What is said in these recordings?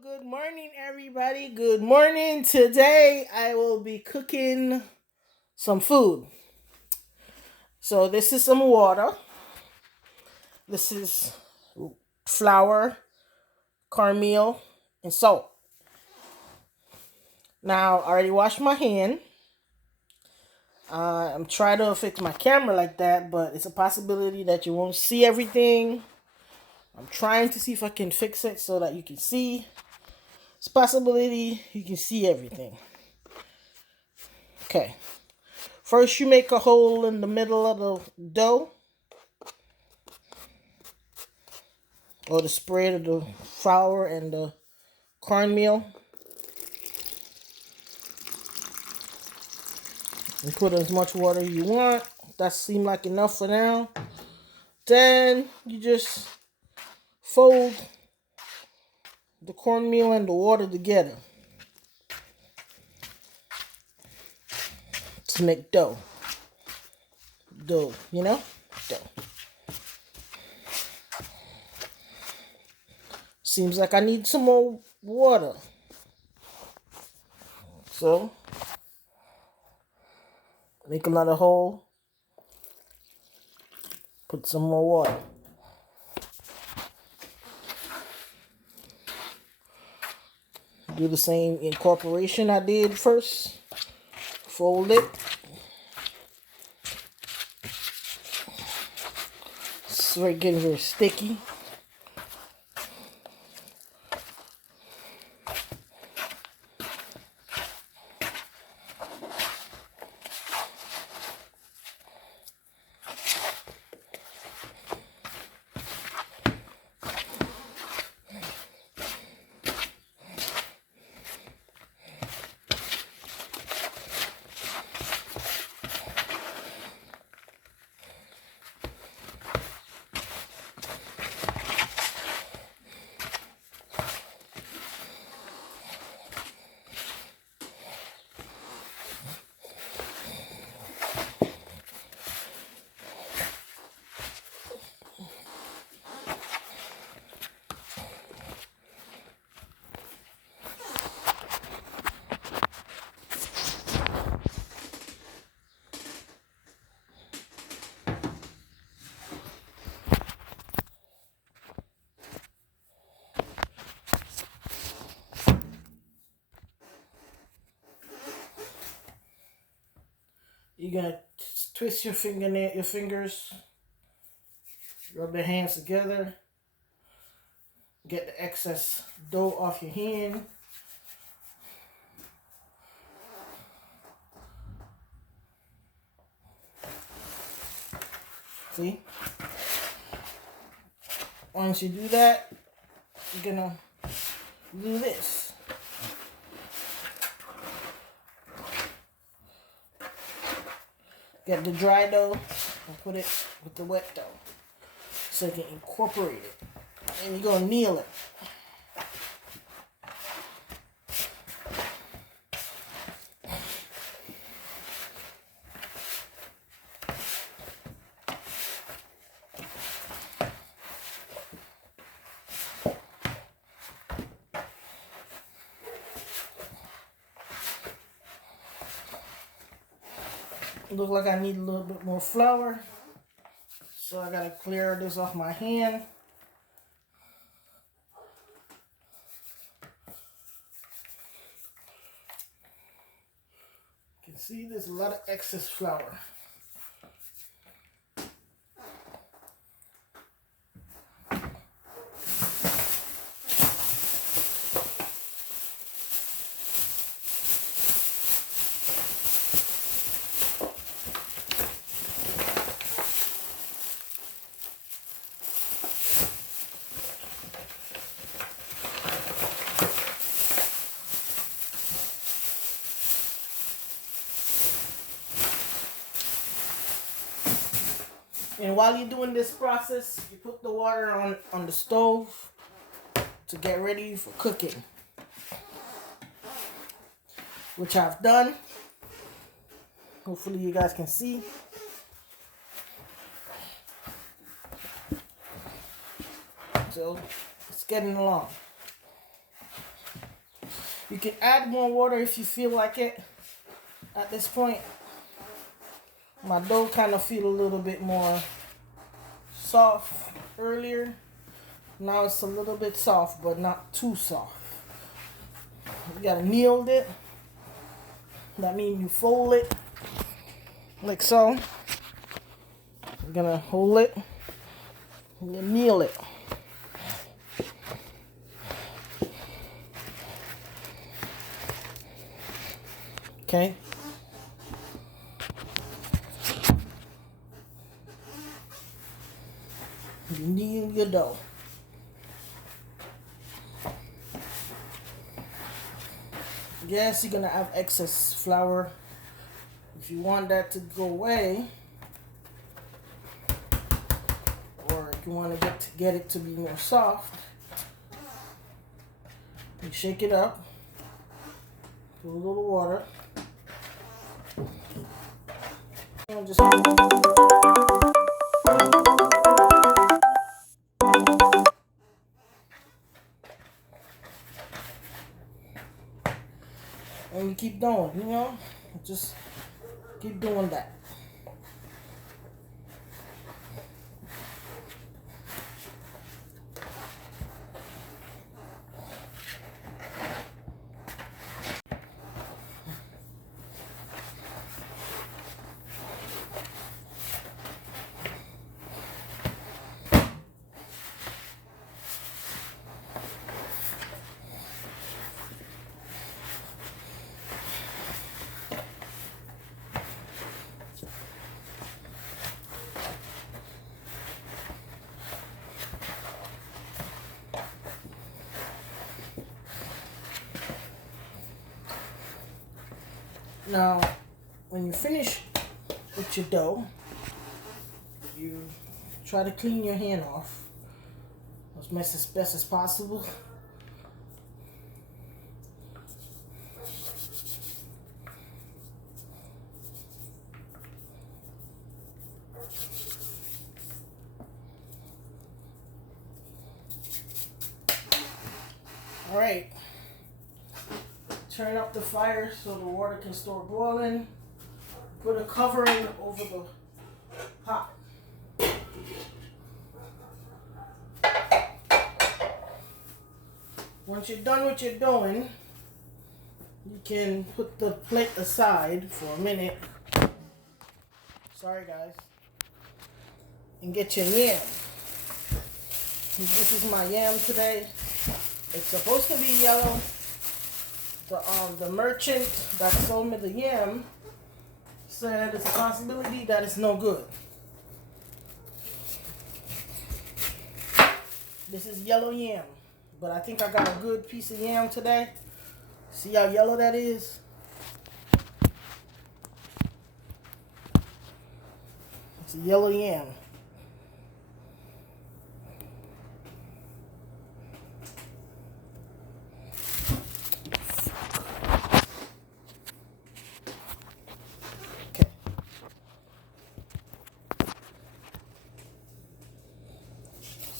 Good morning, everybody. Good morning. Today I will be cooking some food. So, this is some water. This is flour, Carmel, and salt. Now, I already washed my hand. I'm trying to fix my camera like that, but it's a possibility that you won't see everything. I'm trying to see if I can fix it so that you can see. It's a possibility you can see everything. Okay. First, you make a hole in the middle of the dough or the spread of the flour and the cornmeal. You put as much water as you want. That seemed like enough for now. Then you just fold the cornmeal and the water together to make dough. Dough, Dough. Seems like I need some more water. So, make another hole. Put some more water. Do the same incorporation I did first. Fold it. It's getting very sticky. You're gonna twist your fingers, rub your hands together, get the excess dough off your hand. See? Once you do that, you're gonna do this. Get the dry dough and put it with the wet dough so you can incorporate it. And you're gonna knead it. Look like I need a little bit more flour, so I gotta clear this off my hand. You can see there's a lot of excess flour. And while you're doing this process, you put the water on the stove to get ready for cooking, which I've done. Hopefully you guys can see. So it's getting along. You can add more water if you feel like it. At this point, my dough kind of feel a little bit more soft earlier. Now it's a little bit soft, but not too soft. You gotta knead it. That means you fold it like so. You're gonna hold it and you knead it. Okay. You knead your dough. Yes, you're gonna have excess flour. If you want that to go away, or if you want to get it to be more soft, you shake it up. Put a little water. And just and you keep doing, you know, just keep doing that. Now, when you finish with your dough, you try to clean your hand off as best as possible. All right. Turn up the fire so the water can start boiling. Put a covering over the pot. Once you're done what you're doing, you can put the plate aside for a minute. Sorry guys. And get your yam. This is my yam today. It's supposed to be yellow. The merchant that sold me the yam said it's a possibility that it's no good. This is yellow yam, but I think I got a good piece of yam today. See how yellow that is? It's a yellow yam.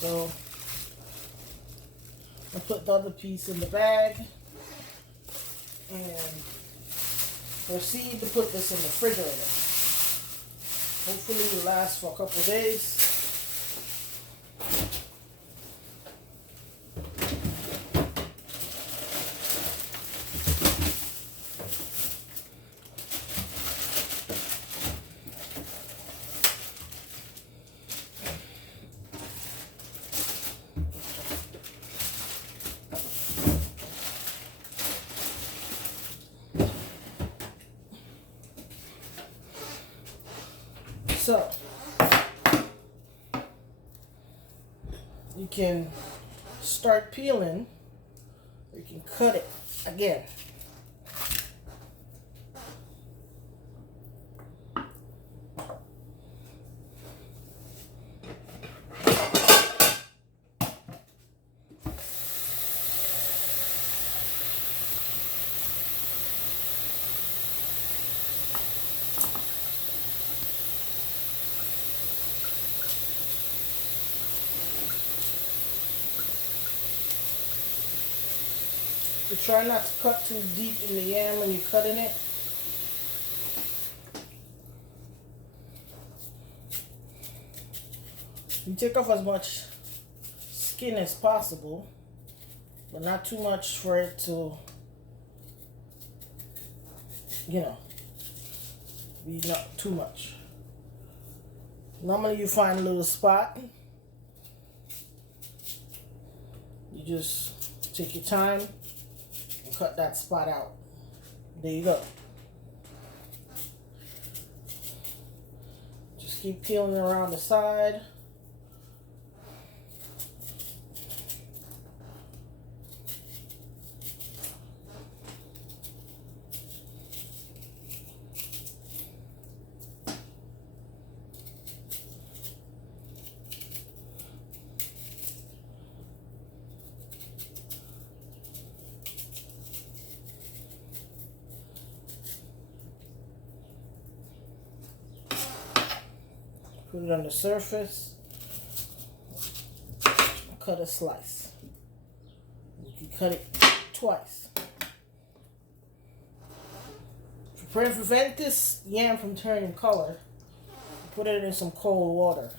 So I'll put the other piece in the bag and proceed to put this in the refrigerator. Hopefully it will last for a couple of days. So you can start peeling, or you can cut it again. to try not to cut too deep in the yam when you're cutting it. You take off as much skin as possible, but not too much for it to, you know, be not too much. Normally you find a little spot. You just take your time and cut that spot out. There you go. Just keep peeling around the side. Put it on the surface. Cut a slice. You can cut it twice. To prevent this yam from turning color, put it in some cold water.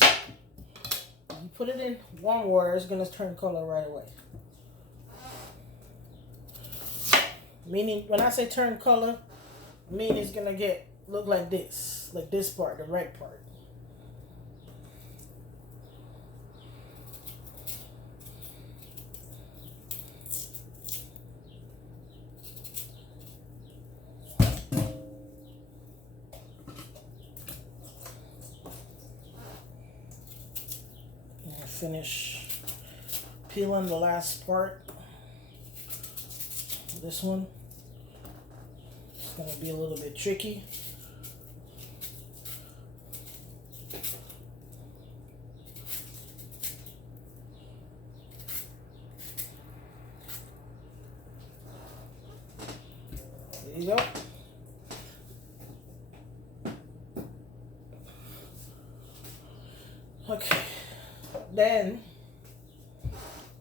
You put it in warm water, it's going to turn color right away. Meaning, when I say turn color, I mean it's going to look like this part, the red part. And finish peeling the last part. This one. It's going to be a little bit tricky. There you go. Okay. Then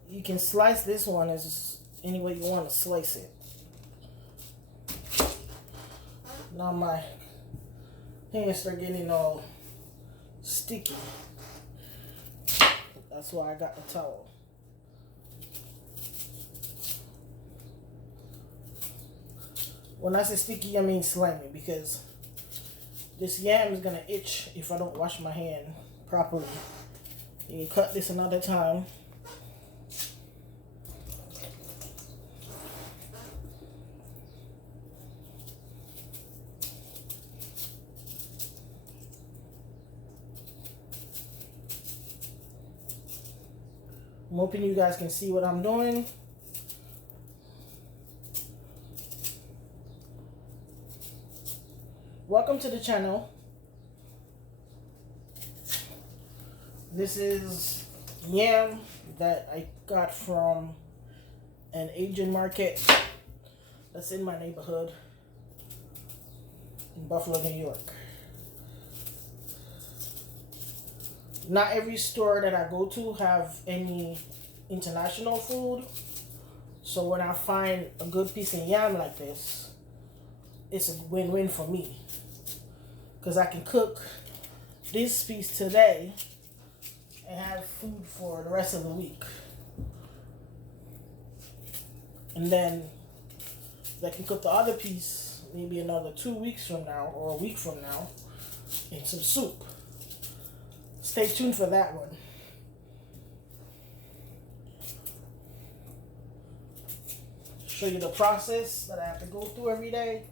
you can slice this one as any way you want to slice it. Now my hands start getting all sticky. That's why I got the towel. When I say sticky, I mean slimy, because this yam is gonna itch if I don't wash my hand properly. You can cut this another time. I'm hoping you guys can see what I'm doing. Welcome to the channel. This is yam that I got from an Asian market that's in my neighborhood in Buffalo, New York. Not every store that I go to have any international food. So when I find a good piece of yam like this, it's a win-win for me. Because I can cook this piece today and have food for the rest of the week. And then I can cook the other piece maybe another 2 weeks from now or a week from now in some soup. Stay tuned for that one. Show you the process that I have to go through every day,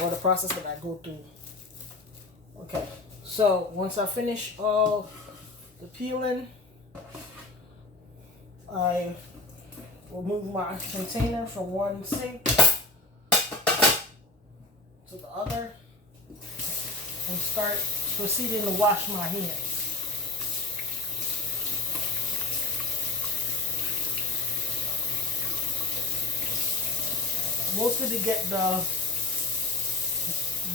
or the process that I go through. Okay, so once I finish all the peeling, I will move my container from one sink to the other and start proceeding to wash my hands. Mostly to get the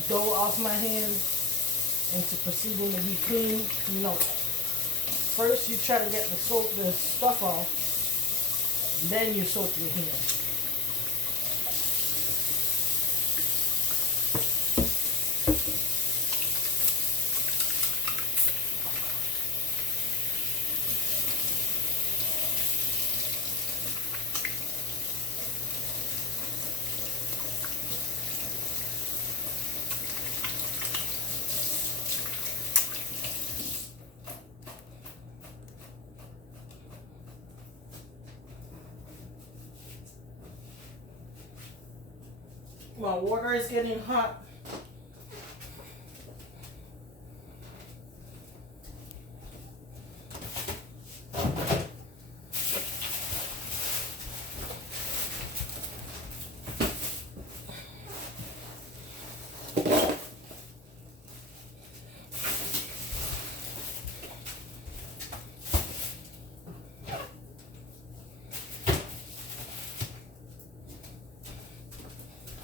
dough off my hands and to proceeding to be clean. You know, first you try to get the stuff off, Then you soak your hand. My water is getting hot.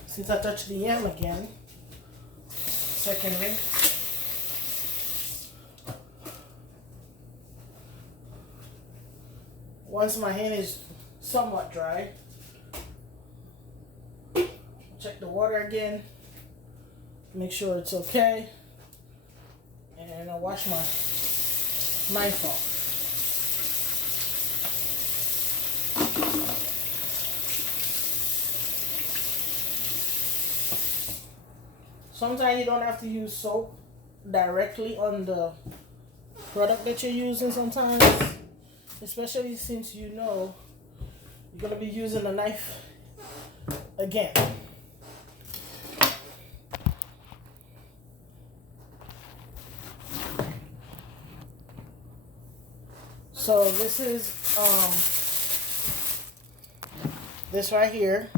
Since I touched the yam again, second rinse. Once my hand is somewhat dry, check the water again, make sure it's okay, and I'll wash my knife off. Sometimes you don't have to use soap directly on the product that you're using sometimes, especially since you know you're going to be using the knife again. So this is this right here.